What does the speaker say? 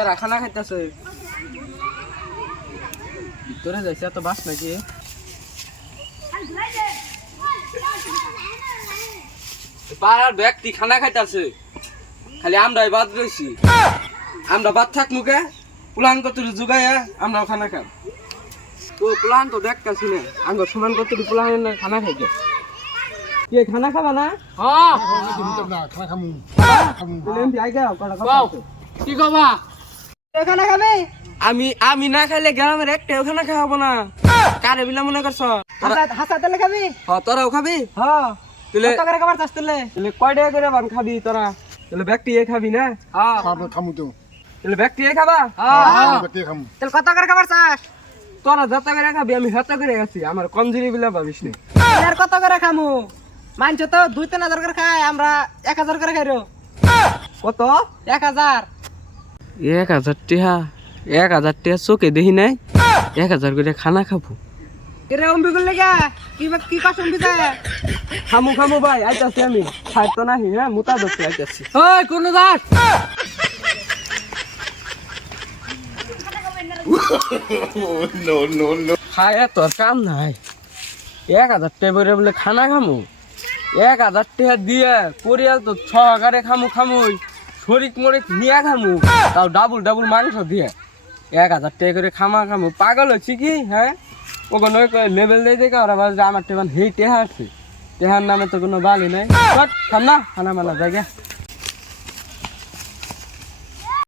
কেরা খানা খাইতেছে ভিতরে যাইছে এত বাস নাকি? পাড়ার ব্যক্তি খানা খাইতেছে। খালি আমরাই বাদ রয়েছি আমরা বাদ থাক মুখে প্লান কত জুগাইয়া আমরাও খানা খাম। তো প্লান তো দেখতেছি না আঙ্গ সমান কত প্লান খানা খাইতে কে খানা খাবা না? হ্যাঁ খানা খামু। কি কবা? খানা খাবে? আমি আমি না খাইলে গ্রামের একটা ওখানে খাওয়াবো না। কারে বিলা মনে করছ? হাসা তেলে খাবি? হ তোরাও খাবি? হ্যাঁ তাহলে কত করে খাবার চাস তেলে? তাহলে কয় টাকা করে বান খাবি তোরা? তাহলে ব্যক্তি এ খাবি না? হ্যাঁ খাব খামু তো। তাহলে ব্যক্তি এ খাবা? হ্যাঁ। বেটে খামু তেল কত করে খাবার চাস? তোরা যত করে খাবি আমি হেত করে গেছি আমার কমজুরি বিলা ভাবিস না। আর কত করে খামু? মানছো তো দুই তিন হাজার করে খাই আমরা এক হাজার করে খাই রো কত? এক হাজার। এক হাজার টিহা এক হাজার টিহা চোখে দেখি নাই এক হাজার করে খানা খাব। এরে অম্বি করলে গা কি বা- কি কষ্ট অম্বিতে খামু খামু ভাই আইতাছি আমি। খাই তো নাহি হ্যাঁ মুতা ধরছি আইতাছি। ওই কোন দাস? খায় তোর কাম নাই। এক হাজার টাকা করে বলে খানা খামু। এক হাজার টাকা দিয়ে পরিয়াল তো সহকারে খামু খামুই। শরিক মরিক নিয়ে খামু। তাও ডাবল ডাবল মাংস দিয়ে। এক হাজার টাকা করে খামা খামু। পাগল হচ্ছি কি? হ্যাঁ? ওখানে লেভেল দিয়ে দেখে ওরা বাজে আমার টেবান হেই টেহা আছে। টেহার নামে তো কোনো বালি নাই। খাম না খানা মানা জায়গা।